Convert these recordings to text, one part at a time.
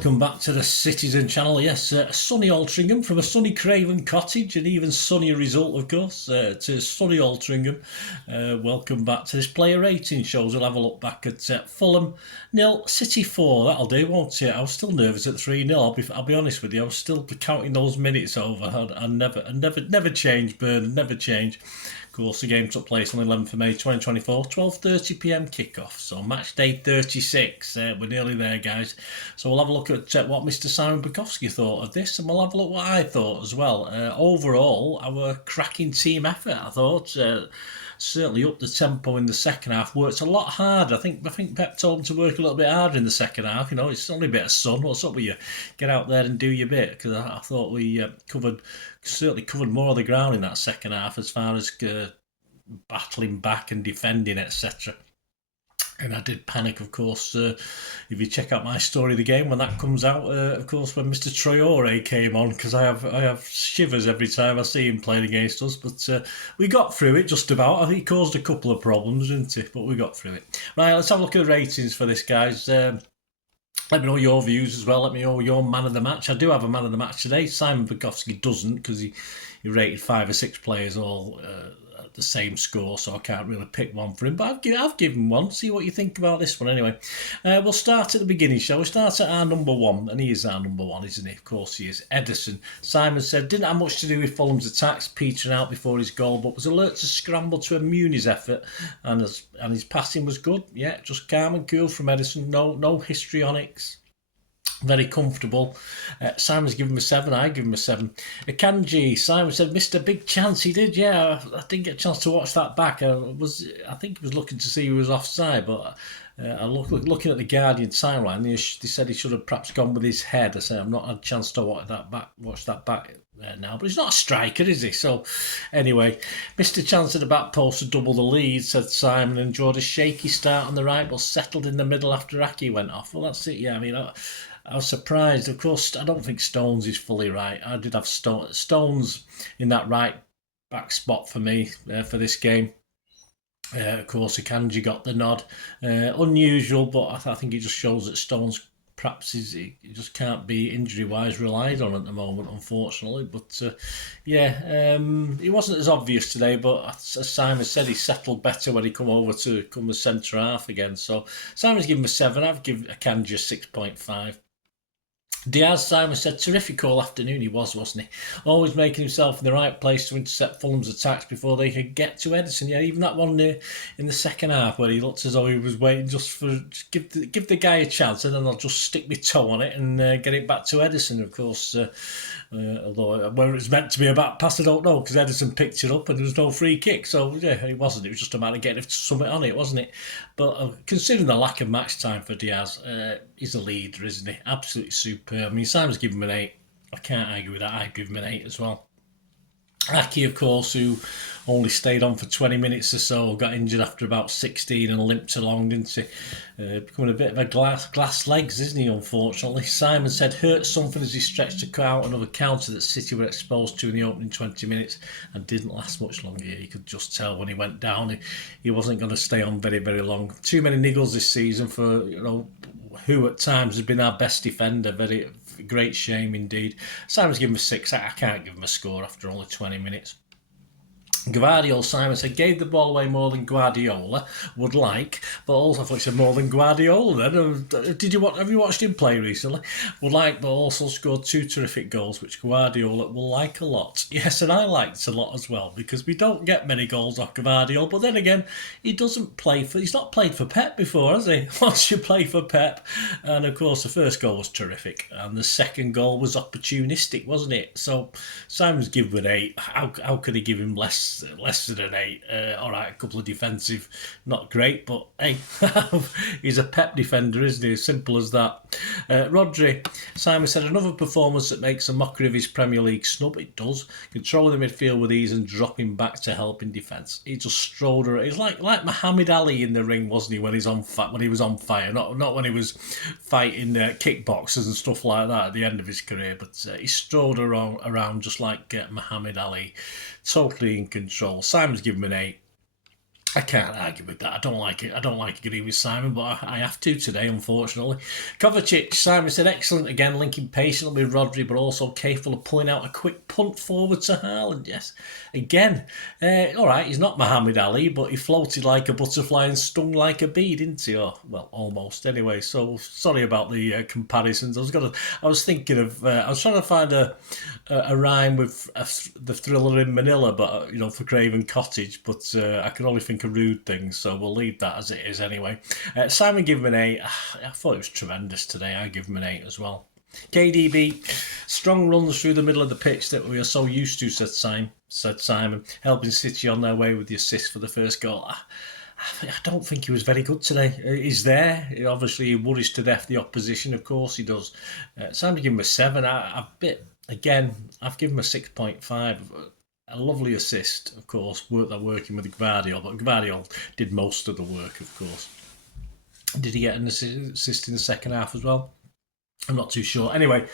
welcome back to the Citizen channel. Yes, sunny Altrincham from a sunny Creighton cottage, and even sunnier result, of course, to sunny Altrincham. Welcome back to this player rating shows. We'll have a look back at Fulham 0, City 4. That'll do, won't it? I was still nervous at 3-0. I'll be honest with you. I was still counting those minutes over. I never change, Bernard, never change. Of course, the game took place on the 11th of May 2024, 12:30 p.m. kickoff. So match day 36. We're nearly there, guys. So we'll have a look at what Mr. Simon Bajkowski thought of this, and we'll have a look what I thought as well. Overall, our cracking team effort, I thought. Certainly up the tempo in the second half. Worked a lot harder. I think Pep told him to work a little bit harder in the second half. You know, it's only a bit of sun. What's up with you? Get out there and do your bit. Because I thought we certainly covered more of the ground in that second half as far as battling back and defending, etc. And I did panic, of course, if you check out my story of the game when that comes out, of course, when Mr. Traore came on, because I have shivers every time I see him playing against us. But we got through it just about. I think he caused a couple of problems, didn't he? But we got through it. Right, let's have a look at the ratings for this, guys. Let me know your views as well. Let me know your man of the match. I do have a man of the match today. Simon Bajkowski doesn't, because he rated 5 or 6 players all the same score, so I can't really pick one for him, but I've given one. See what you think about this one anyway. We'll start at the beginning, shall we? Start at our number one, and he is our number one, isn't he? Of course he is. Ederson. Simon said, didn't have much to do with Fulham's attacks, petering out before his goal, but was alert to scramble to immune his effort, and his passing was good. Yeah, just calm and cool from Ederson. No histrionics. Very comfortable. Simon's given him a 7. I give him a 7. Akanji. Simon said, missed a big chance. He did, yeah. I didn't get a chance to watch that back. I think he was looking to see who was offside, but looking at the Guardian timeline, they said he should have perhaps gone with his head. I said, I've not had a chance to watch that back now, but he's not a striker, is he? So anyway, missed a chance at the back post to double the lead, said Simon, and enjoyed a shaky start on the right, but settled in the middle after Aki went off. Well, that's it. Yeah, I mean, I was surprised. Of course, I don't think Stones is fully right. I did have Stones in that right back spot for me for this game. Of course, Akanji got the nod. Unusual, but I think it just shows that Stones perhaps he just can't be injury-wise relied on at the moment, unfortunately. But he wasn't as obvious today, but as Simon said, he settled better when he come over to come the centre half again. So Simon's given him a 7. I've given Akanji a 6.5. Diaz, Simon said, terrific all afternoon he was, wasn't he? Always making himself in the right place to intercept Fulham's attacks before they could get to Ederson. Yeah, even that one in the second half where he looked as though he was waiting just give the guy a chance, and then I'll just stick my toe on it and get it back to Ederson, of course. Although whether it was meant to be a back pass, I don't know, because Ederson picked it up and there was no free kick. So yeah, it wasn't. It was just a matter of getting something on it, wasn't it? But considering the lack of match time for Diaz, he's a leader, isn't he? Absolutely superb. I mean, Simon's given him an 8. I can't argue with that. I give him an 8 as well. Aki, of course, who only stayed on for 20 minutes or so, got injured after about 16 and limped along, didn't he? Becoming a bit of a glass legs, isn't he, unfortunately? Simon said, hurt something as he stretched to cut out another counter that City were exposed to in the opening 20 minutes and didn't last much longer. You could just tell when he went down, he wasn't going to stay on very, very long. Too many niggles this season for, who at times has been our best defender. Very great shame indeed. Simon's given him a 6. I can't give him a score after only 20 minutes. Guardiola, Simon said, gave the ball away more than Guardiola would like, but also I thought he said more than Guardiola then. Have you watched him play recently? Would like, but also scored 2 terrific goals, which Guardiola will like a lot. Yes, and I liked a lot as well, because we don't get many goals off Guardiola, but then again, he's not played for Pep before, has he? Once you play for Pep, and of course the first goal was terrific, and the second goal was opportunistic, wasn't it? So Simon's given an 8. How could he give him less than an 8? All right, a couple of defensive, not great, but hey, he's a Pep defender, isn't he? As simple as that. Rodri, Simon said, another performance that makes a mockery of his Premier League snub. It does. Controlling the midfield with ease and dropping back to help in defence. He just strolled around. He's like Muhammad Ali in the ring, wasn't he? When he was on fire, not when he was fighting kickboxers and stuff like that at the end of his career. But he strolled around just like Muhammad Ali, totally in control. Simon's given him an 8. I can't argue with that. I don't like it. I don't like agreeing with Simon, but I have to today, unfortunately. Kovacic, Simon said, excellent again, linking patiently with Rodri, but also capable of pulling out a quick punt forward to Haaland. Yes, again, all right, he's not Muhammad Ali, but he floated like a butterfly and stung like a bee, didn't he? Or well, almost. Anyway, so sorry about the comparisons. I was thinking of. I was trying to find a rhyme with the Thriller in Manila, but for Craven Cottage, but I can only think of rude things, so we'll leave that as it is anyway. Simon gave him an 8. I thought it was tremendous today. I give him an 8 as well. KDB, strong runs through the middle of the pitch that we are so used to, said Simon, helping City on their way with the assist for the first goal. I don't think he was very good today. He's there. Obviously, he worries to death the opposition. Of course, he does. Simon gave him a 7. I've given him a 6.5. A lovely assist, of course, working with Gvardiol, but Gvardiol did most of the work, of course. Did he get an assist in the second half as well? I'm not too sure. Anyway,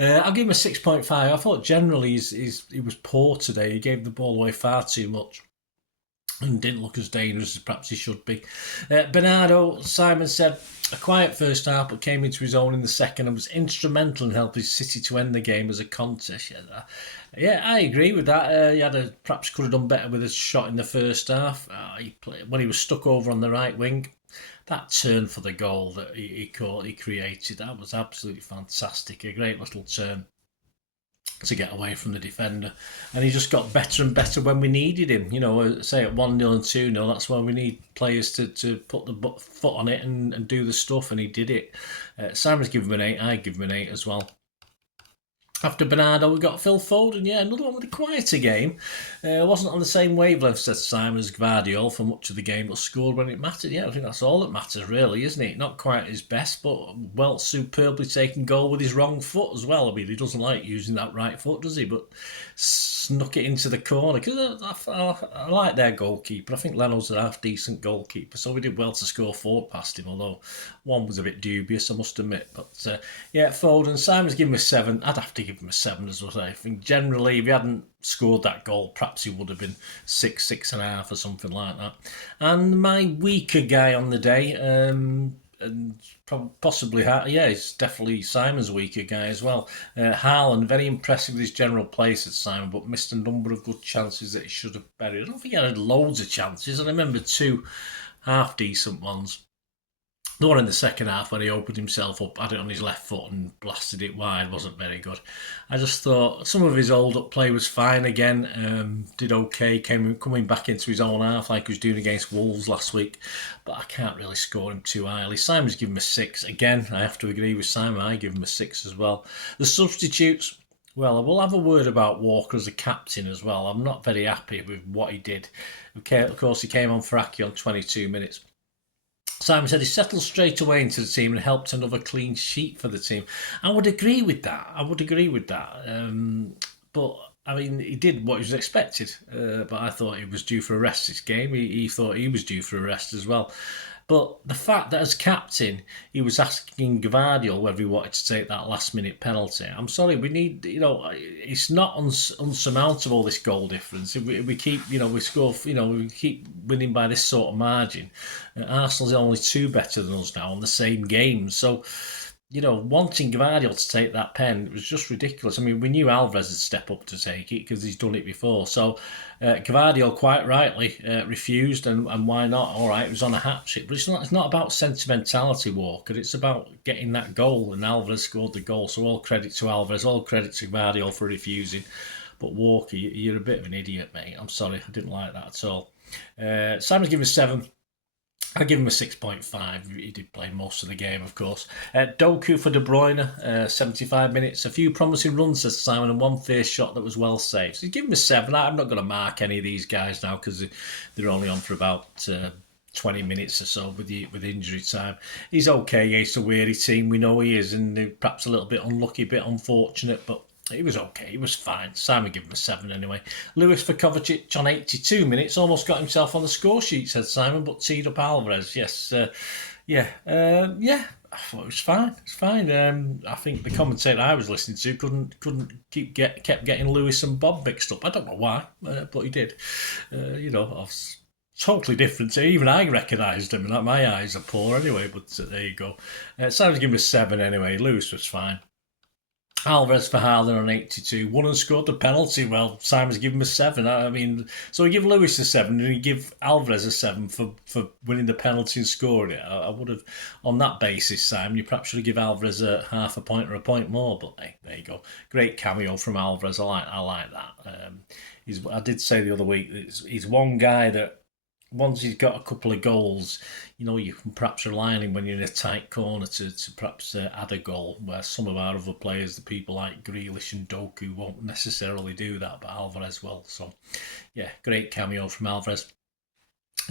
I'll give him a 6.5. I thought generally he was poor today. He gave the ball away far too much and didn't look as dangerous as perhaps he should be. Bernardo, Simon said, a quiet first half, but came into his own in the second and was instrumental in helping City to end the game as a contest. Yeah, I agree with that. He perhaps could have done better with a shot in the first half. When he was stuck over on the right wing, that turn for the goal that he created, that was absolutely fantastic. A great little turn to get away from the defender, and he just got better and better when we needed him. Say at 1-0 and 2-0, that's when we need players to put the foot on it and do the stuff, and he did it. Simon's given him an 8. I give him an 8 as well. After Bernardo, we got Phil Foden. Yeah, another one with a quieter game. Wasn't on the same wavelength, said Simon, as Gvardiol for much of the game, but scored when it mattered. Yeah, I think that's all that matters, really, isn't it? Not quite his best, but superbly taking goal with his wrong foot as well. I mean, he doesn't like using that right foot, does he? But snuck it into the corner, because I like their goalkeeper. I think Leno's a half-decent goalkeeper, so we did well to score 4 past him, although one was a bit dubious, I must admit. But yeah, Foden, Simon's given him a 7. I'd have to give him a 7 as well. I think generally, if he hadn't scored that goal, perhaps he would have been 6, 6.5 or something like that. And my weaker guy on the day, and possibly, it's definitely Simon's weaker guy as well. Haaland, very impressive with his general play, said Simon, but missed a number of good chances that he should have buried. I don't think he had loads of chances. I remember 2 half-decent ones. The one in the second half when he opened himself up, had it on his left foot and blasted it wide, wasn't very good. I just thought some of his hold-up play was fine again, did okay, coming back into his own half like he was doing against Wolves last week, but I can't really score him too highly. Simon's given him a 6. Again, I have to agree with Simon, I give him a 6 as well. The substitutes, well, I will have a word about Walker as a captain as well. I'm not very happy with what he did. Okay, of course, he came on for Aki on 22 minutes. Simon said he settled straight away into the team and helped another clean sheet for the team. I would agree with that. But, I mean, he did what was expected. But I thought he was due for a rest this game. He thought he was due for a rest as well. But the fact that as captain, he was asking Gvardiol whether he wanted to take that last-minute penalty. I'm sorry, we need, it's not unsurmountable, this goal difference. If we keep, we keep winning by this sort of margin. Arsenal's only 2 better than us now on the same game. So, wanting Gvardiol to take that pen was just ridiculous. I mean, we knew Alvarez would step up to take it because he's done it before. So, Gvardiol quite rightly refused, and why not? All right, it was on a hat-trick. But it's not about sentimentality, Walker. It's about getting that goal, and Alvarez scored the goal. So all credit to Alvarez, all credit to Gvardiol for refusing. But Walker, you're a bit of an idiot, mate. I'm sorry, I didn't like that at all. Simon's given a 7. I give him a 6.5. He did play most of the game, of course. Doku for De Bruyne, 75 minutes. A few promising runs, says Simon, and one fierce shot that was well saved. So give him a 7. I'm not going to mark any of these guys now because they're only on for about 20 minutes or so with injury time. He's okay. He's a weary team. We know he is, and perhaps a little bit unlucky, a bit unfortunate, but he was okay. He was fine. Simon gave him a 7 anyway. Lewis for Kovacic on 82 minutes. Almost got himself on the score sheet, said Simon, but teed up Alvarez. Yes. I thought it was fine. It's fine. I think the commentator I was listening to kept getting Lewis and Bob mixed up. I don't know why, but he did. totally different. Even I recognised him, and my eyes are poor anyway, but there you go. Simon's giving me 7 anyway. Lewis was fine. Alvarez for Haaland on 82. Won and scored the penalty. Well, Simon's given him a 7. I mean, so we give Lewis a 7 and we give Alvarez a 7 for winning the penalty and scoring it. I would have, on that basis, Simon, you perhaps should have given Alvarez a half a point or a point more, but hey, there you go. Great cameo from Alvarez. I like that. I did say the other week that he's one guy that once he's got a couple of goals, you can perhaps rely on him when you're in a tight corner to perhaps add a goal, where some of our other players, the people like Grealish and Doku, won't necessarily do that, but Alvarez will. So, yeah, great cameo from Alvarez.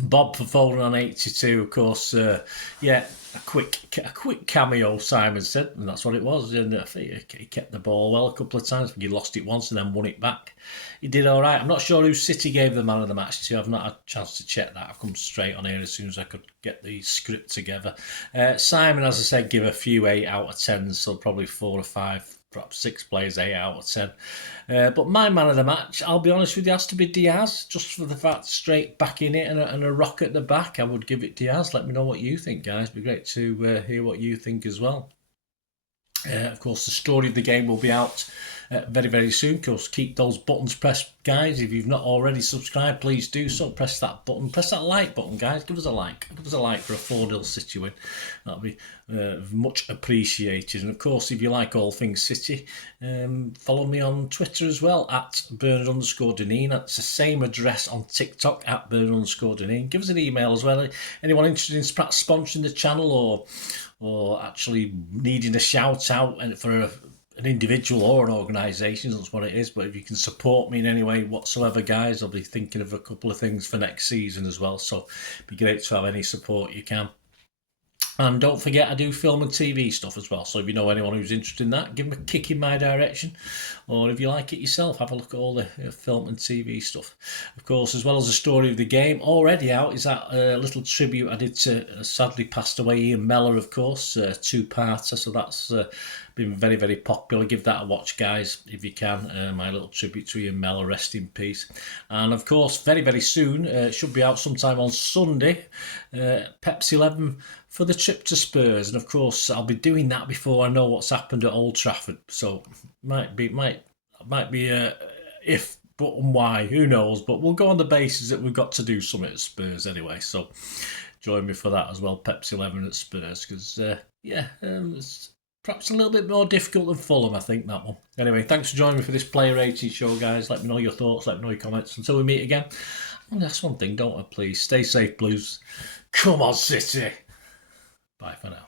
Bob for Foden on 82, of course. A quick cameo, Simon said, and that's what it was. And he kept the ball well a couple of times. He lost it once and then won it back. He did all right. I'm not sure who City gave the man of the match to. I've not had a chance to check that. I've come straight on here as soon as I could get the script together. Simon, as I said, give a few 8 out of 10s, so probably 4 or 5. Perhaps 6 players, 8 out of 10. But my man of the match, I'll be honest with you, has to be Diaz, just for the fact straight back in it and a rock at the back. I would give it Diaz. Let me know what you think, guys. It'd be great to hear what you think as well. Of course, the story of the game will be out very, very soon. Of course, keep those buttons pressed, guys. If you've not already subscribed, please do so. Press that button. Press that like button, guys. Give us a like. Give us a like for a 4-0 City win. That'll be much appreciated. And, of course, if you like all things City, follow me on Twitter as well, at Bernard_Deneen. That's the same address on TikTok, at Bernard_Deneen. Give us an email as well. Anyone interested in perhaps sponsoring the channel or actually needing a shout out and for an individual or an organisation, that's what it is. But if you can support me in any way whatsoever, guys, I'll be thinking of a couple of things for next season as well. So it'd be great to have any support you can. And don't forget, I do film and TV stuff as well. So if you know anyone who's interested in that, give them a kick in my direction. Or if you like it yourself, have a look at all the film and TV stuff. Of course, as well as the story of the game, already out is that little tribute I did to sadly passed away Ian Mellor, of course, 2-parter. So that's been very, very popular. Give that a watch, guys, if you can. My little tribute to Ian Mellor, rest in peace. And of course, very, very soon, it should be out sometime on Sunday, Pepsi 11 for the trip to Spurs. And of course, I'll be doing that before I know what's happened at Old Trafford. So might be if, but and why, who knows. But we'll go on the basis that we've got to do something at Spurs anyway. So join me for that as well, Pepsi 11 at Spurs, because it's perhaps a little bit more difficult than Fulham, I think, that one. Anyway, thanks for joining me for this player rating show, guys. Let me know your thoughts, let me know your comments. Until we meet again, and that's one thing, don't I, please? Stay safe, Blues. Come on, City. Bye for now.